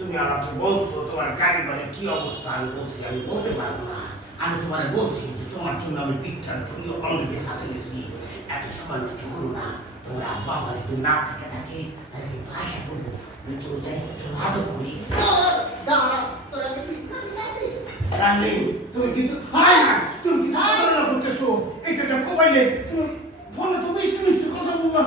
তুমি আমাকে বলছো তোমার গাড়ি বাড়ির কি অবস্থা, আমি বলছি আমি বলতে পারবো না। আমি তোমার বলছি যে তোমার জন্য আমি পিকচার ছবি অলরেডি হাতে নিয়েছি। এত সময় নষ্ট করো না। তোমার আব্বা আমার যদি না থাকে তাহলে কিন্তু আশা করবো ভিতরে যাই একটু আদর করি। দাঁড়া তোরা কিছু রানলেন তুমি কিন্তু তুমি কিন্তু করতেছো এটা কমাইলে তুমি ফোনে তো মিষ্টি মিষ্টি কথা বললা